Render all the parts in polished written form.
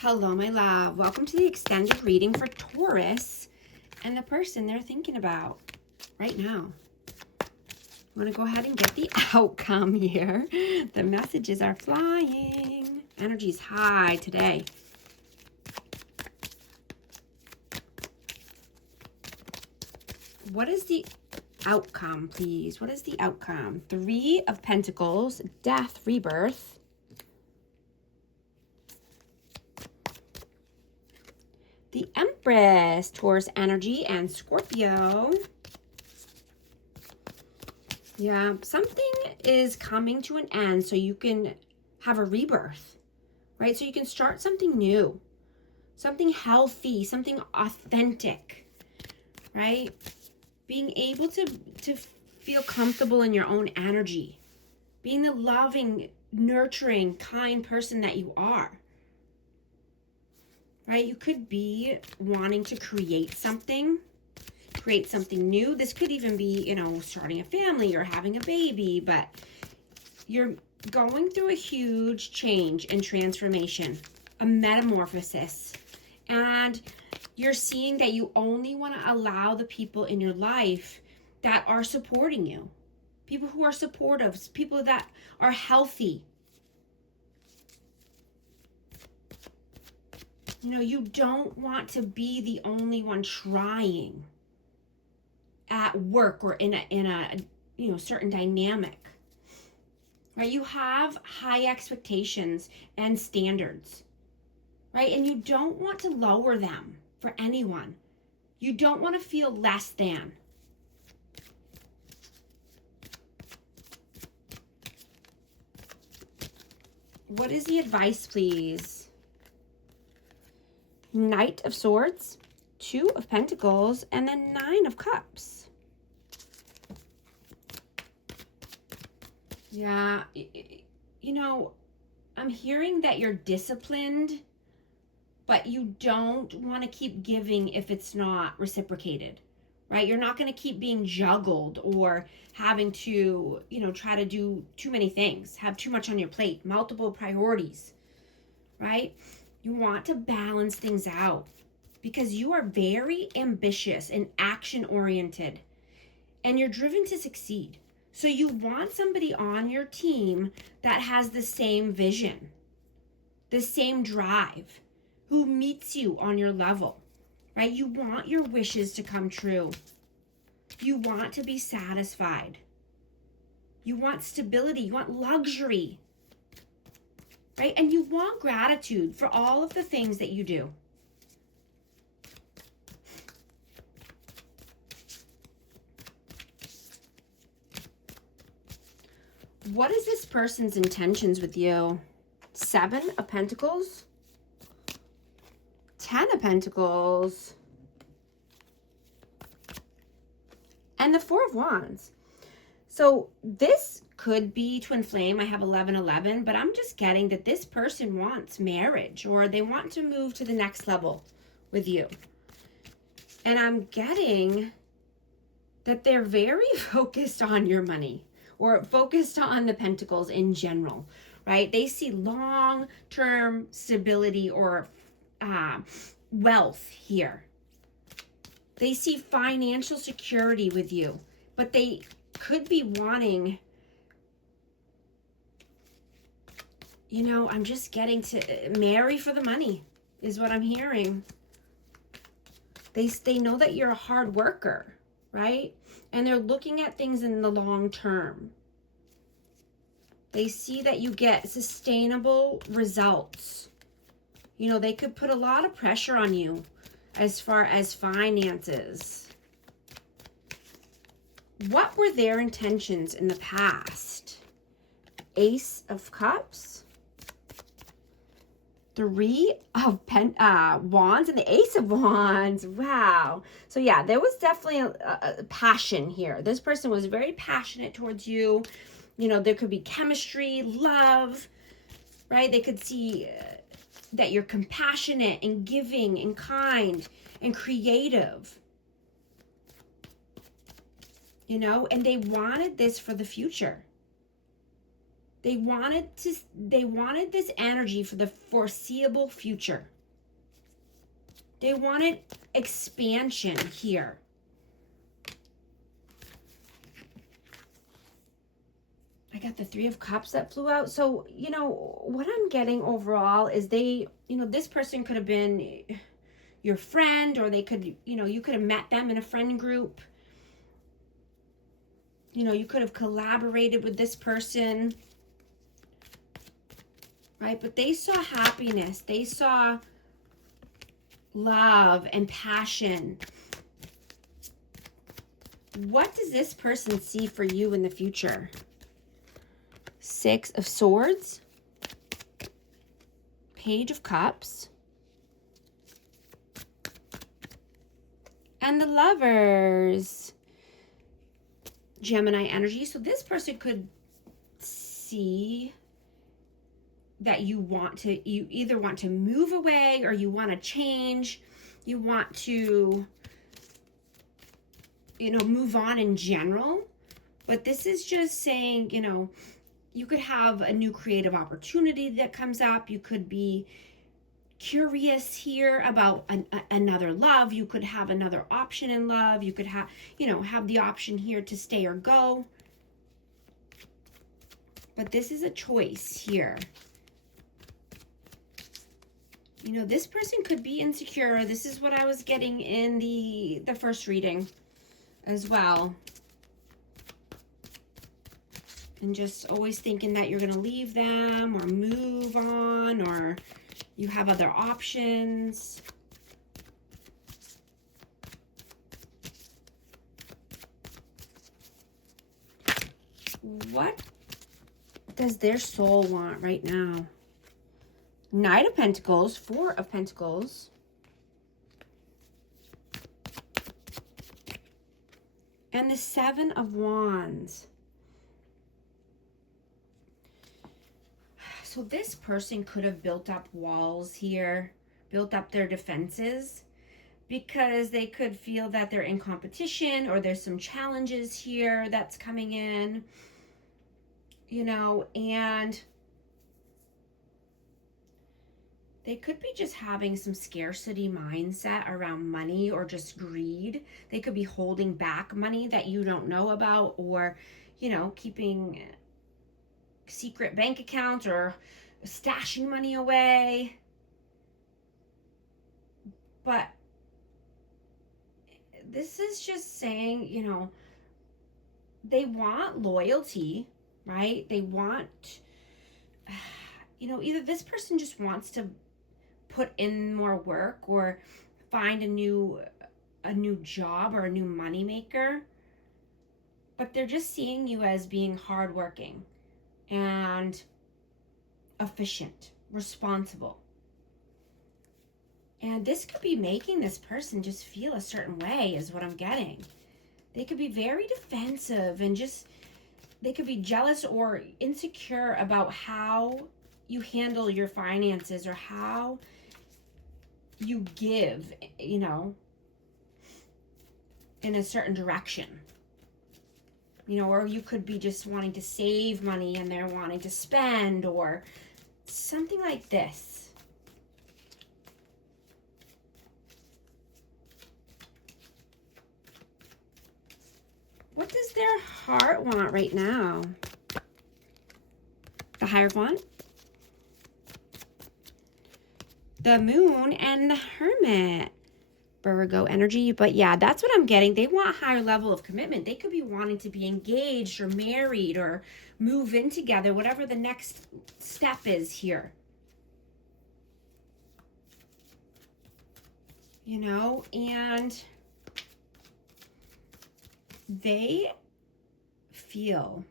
Hello, my love. Welcome to the extended reading for Taurus and the person they're thinking about right now. I'm going to go ahead and get the outcome here. The messages are flying. Energy's high today. What is the outcome, please? What is the outcome? 3 of Pentacles, death, rebirth. The Empress, Taurus energy, and Scorpio. Yeah, something is coming to an end so you can have a rebirth, right? So you can start something new, something healthy, something authentic, right? Being able to feel comfortable in your own energy, being the loving, nurturing, kind person that you are. Right? You could be wanting to create something new. This could even be, starting a family or having a baby, but you're going through a huge change and transformation, a metamorphosis. And you're seeing that you only want to allow the people in your life that are supporting you, people who are supportive, people that are healthy. You don't want to be the only one trying at work or in a certain dynamic, right? You have high expectations and standards, right? And you don't want to lower them for anyone. You don't want to feel less than. What is the advice, please? Knight of Swords, 2 of Pentacles, and then 9 of Cups. Yeah, I'm hearing that you're disciplined, but you don't want to keep giving if it's not reciprocated, right? You're not going to keep being juggled or having to, try to do too many things, have too much on your plate, multiple priorities, right? You want to balance things out because you are very ambitious and action-oriented, and you're driven to succeed. So you want somebody on your team that has the same vision, the same drive, who meets you on your level, right? You want your wishes to come true. You want to be satisfied. You want stability. You want luxury. Right? And you want gratitude for all of the things that you do. What is this person's intentions with you? 7 of Pentacles, 10 of Pentacles, and the 4 of Wands. So this could be twin flame. I have 11-11, but I'm just getting that this person wants marriage or they want to move to the next level with you. And I'm getting that they're very focused on your money or focused on the pentacles in general, right? They see long-term stability or wealth here. They see financial security with you, but they could be wanting, I'm just getting to marry for the money is what I'm hearing. They know that you're a hard worker, right? And they're looking at things in the long term. They see that you get sustainable results. They could put a lot of pressure on you as far as finances. What were their intentions in the past? Ace of Cups, 3 of Wands, and the Ace of Wands. Wow. So yeah, there was definitely a passion here. This person was very passionate towards you. There could be chemistry, love, right? They could see that you're compassionate and giving and kind and creative. And they wanted this for the future. They wanted this energy for the foreseeable future. They wanted expansion here. I got the 3 of Cups that flew out. So, you know, what I'm getting overall is they, you know, this person could have been your friend, or they could, you know, you could have met them in a friend group. You know, you could have collaborated with this person, right? But they saw happiness. They saw love and passion. What does this person see for you in the future? 6 of Swords, Page of Cups, and the Lovers. Gemini energy. So this person could see that you either want to move away, or you want to change. You want to, you know, move on in general. But this is just saying, you know, you could have a new creative opportunity that comes up. You could be curious here about another love. You could have another option in love. You could have, you know, have the option here to stay or go. But this is a choice here. You know, this person could be insecure. This is what I was getting in the first reading as well. And just always thinking that you're going to leave them or move on, or you have other options. What does their soul want right now? Knight of Pentacles, 4 of Pentacles, and the 7 of Wands. So this person could have built up walls here, built up their defenses, because they could feel that they're in competition, or there's some challenges here that's coming in, you know, and they could be just having some scarcity mindset around money, or just greed. They could be holding back money that you don't know about, or, you know, keeping secret bank accounts, or stashing money away. But this is just saying, you know, they want loyalty, right? They want, you know, either this person just wants to put in more work, or find a new job, or a new money maker. But they're just seeing you as being hardworking and efficient, responsible. And this could be making this person just feel a certain way, is what I'm getting. They could be very defensive, and just, they could be jealous or insecure about how you handle your finances, or how you give, you know, in a certain direction. You know, or you could be just wanting to save money and they're wanting to spend, or something like this. What does their heart want right now? The Hierophant, the Moon, and the Hermit. Virgo energy. But yeah, that's what I'm getting. They want a higher level of commitment. They could be wanting to be engaged, or married, or move in together, whatever the next step is here. You know, and they feel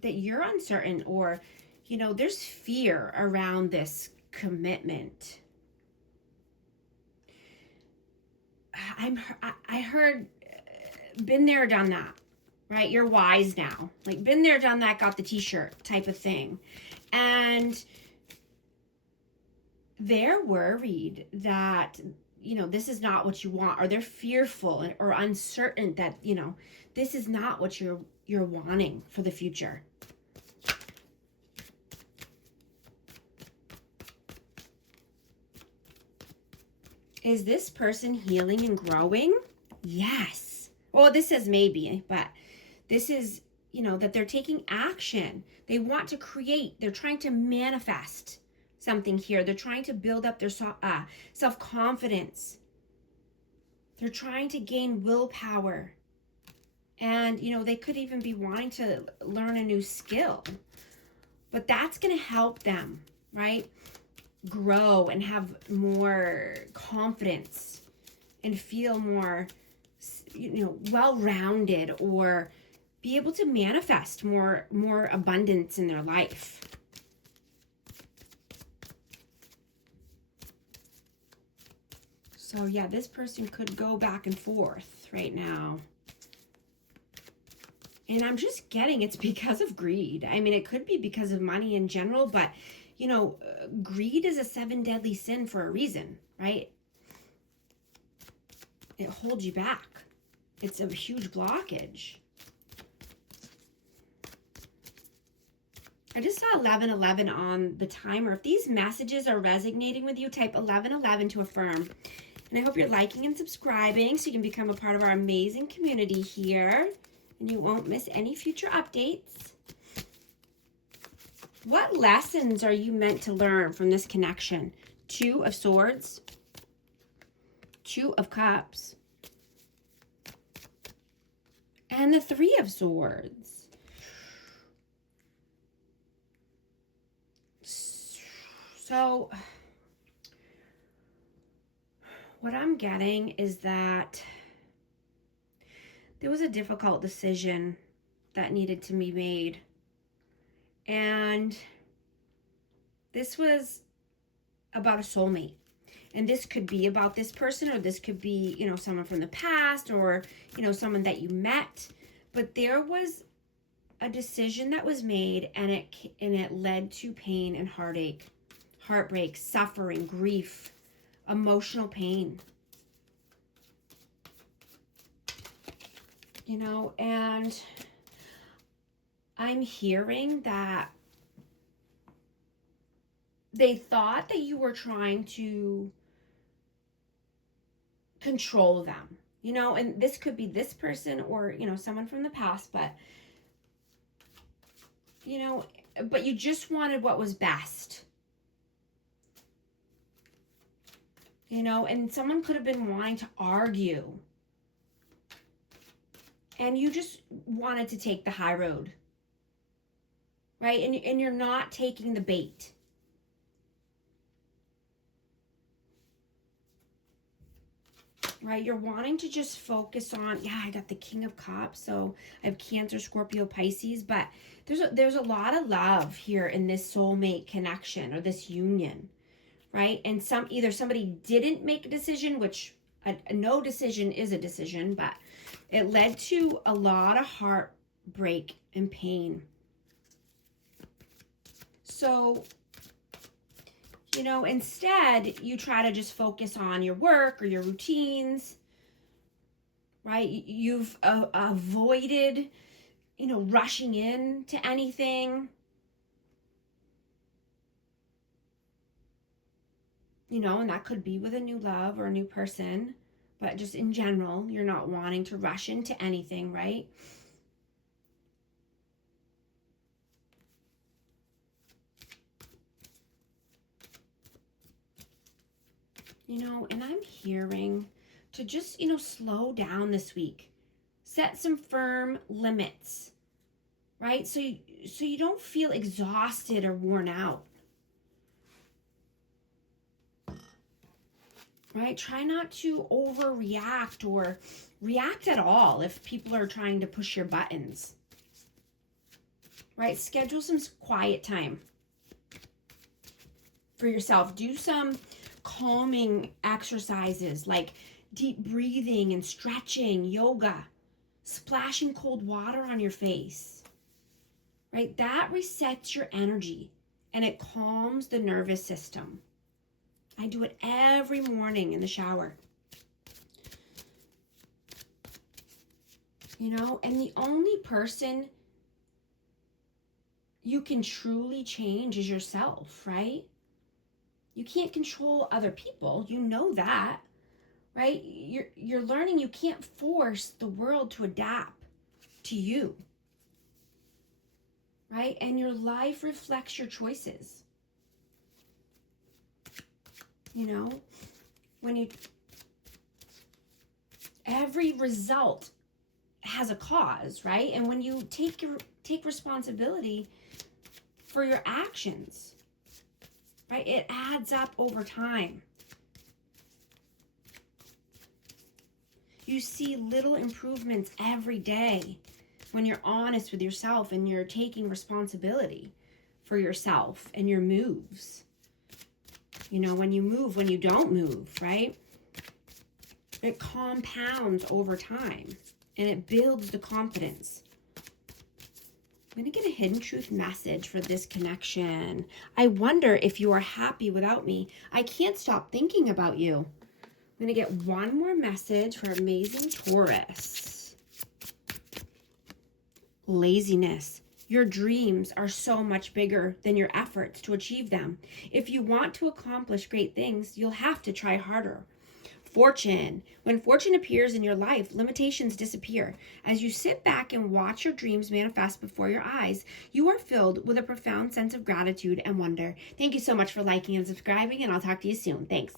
that you're uncertain, or, you know, there's fear around this commitment. I heard, been there, done that, right? You're wise now. Like, been there, done that, got the t-shirt type of thing. And they're worried that, you know, this is not what you want, or they're fearful or uncertain that, you know, this is not what you're wanting for the future. Is this person healing and growing? Yes. Well, this says maybe, but this is, that they're taking action. They want to create. They're trying to manifest something here. They're trying to build up their self-confidence. They're trying to gain willpower. And, they could even be wanting to learn a new skill. But that's going to help them, right? Grow and have more confidence and feel more, well-rounded, or be able to manifest more abundance in their life. So yeah, this person could go back and forth right now. And I'm just getting it's because of greed. I mean, it could be because of money in general, but greed is a 7 deadly sin for a reason, right? It holds you back. It's a huge blockage. I just saw 1111 on the timer. If these messages are resonating with you, type 1111 to affirm. And I hope you're liking and subscribing so you can become a part of our amazing community here. And you won't miss any future updates. What lessons are you meant to learn from this connection? 2 of Swords, 2 of Cups, and the 3 of Swords. So what I'm getting is that there was a difficult decision that needed to be made. And this was about a soulmate. And this could be about this person, or this could be, someone from the past, or, someone that you met. But there was a decision that was made, and it led to pain and heartache, heartbreak, suffering, grief, emotional pain. And I'm hearing that they thought that you were trying to control them, and this could be this person or, someone from the past, but, but you just wanted what was best, and someone could have been wanting to argue, and you just wanted to take the high road, right? And you're not taking the bait. Right? You're wanting to just focus on, I got the King of Cups, so I have Cancer, Scorpio, Pisces, but there's a lot of love here in this soulmate connection or this union, right? And either somebody didn't make a decision, which a no decision is a decision, but it led to a lot of heartbreak and pain. So, instead you try to just focus on your work or your routines, right? You've avoided, rushing into anything, and that could be with a new love or a new person, but just in general, you're not wanting to rush into anything, right? And I'm hearing to just, slow down this week. Set some firm limits, right? So you don't feel exhausted or worn out. Right? Try not to overreact or react at all if people are trying to push your buttons. Right? Schedule some quiet time for yourself. Do some calming exercises like deep breathing and stretching, yoga, splashing cold water on your face. Right? That resets your energy and it calms the nervous system. I do it every morning in the shower. And the only person you can truly change is yourself, right? You can't control other people. You know that. right? You're learning you can't force the world to adapt to you, right? And your life reflects your choices. You know, every result has a cause, right? And when you take responsibility for your actions, right, it adds up over time. You see little improvements every day when you're honest with yourself and you're taking responsibility for yourself and your moves. You know, when you move, when you don't move, right? It compounds over time and it builds the confidence. I'm going to get a hidden truth message for this connection. I wonder if you are happy without me. I can't stop thinking about you. I'm going to get one more message for amazing Taurus. Laziness. Your dreams are so much bigger than your efforts to achieve them. If you want to accomplish great things, you'll have to try harder. Fortune. When fortune appears in your life, limitations disappear. As you sit back and watch your dreams manifest before your eyes, you are filled with a profound sense of gratitude and wonder. Thank you so much for liking and subscribing, and I'll talk to you soon. Thanks.